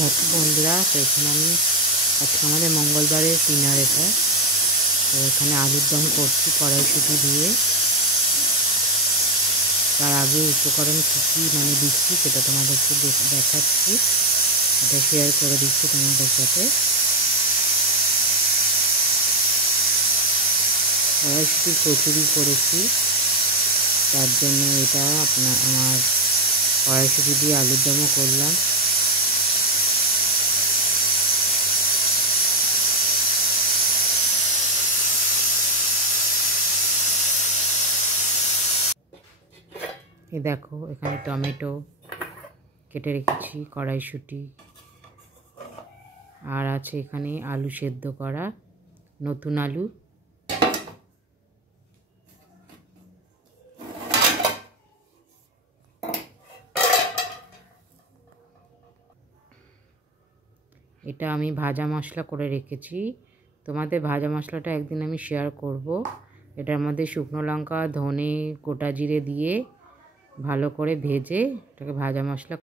বন্ধুরা, তো এখানে আমি আজকে আমাদের মঙ্গলবারের ডিনার এটা। তো এখানে আলুর দম করছি কড়াইশুঁটি দিয়ে। তার আগে উপকরণ কী কী দিচ্ছি সেটা তোমাদেরকে দেখাচ্ছি, এটা শেয়ার করে দিচ্ছি তোমাদের সাথে। কড়াইশুঁটির কচুরি করেছি, তার জন্য এটা আমার কড়াইশুঁটি দিয়ে আলুর দমও করলাম। এই দেখো, এখানে টমেটো কেটে রেখেছি, কড়াইশুঁটি, আর আছে এখানে আলু সেদ্ধ করা, নতুন আলু। এটা আমি ভাজা মশলা করে রেখেছি, তোমাদের ভাজা মশলাটা একদিন আমি শেয়ার করব। এটার মধ্যে শুকনো লঙ্কা, ধনে, গোটা জিরে দিয়ে ভালো করে ভেজে এটাকে ভাজা মশলা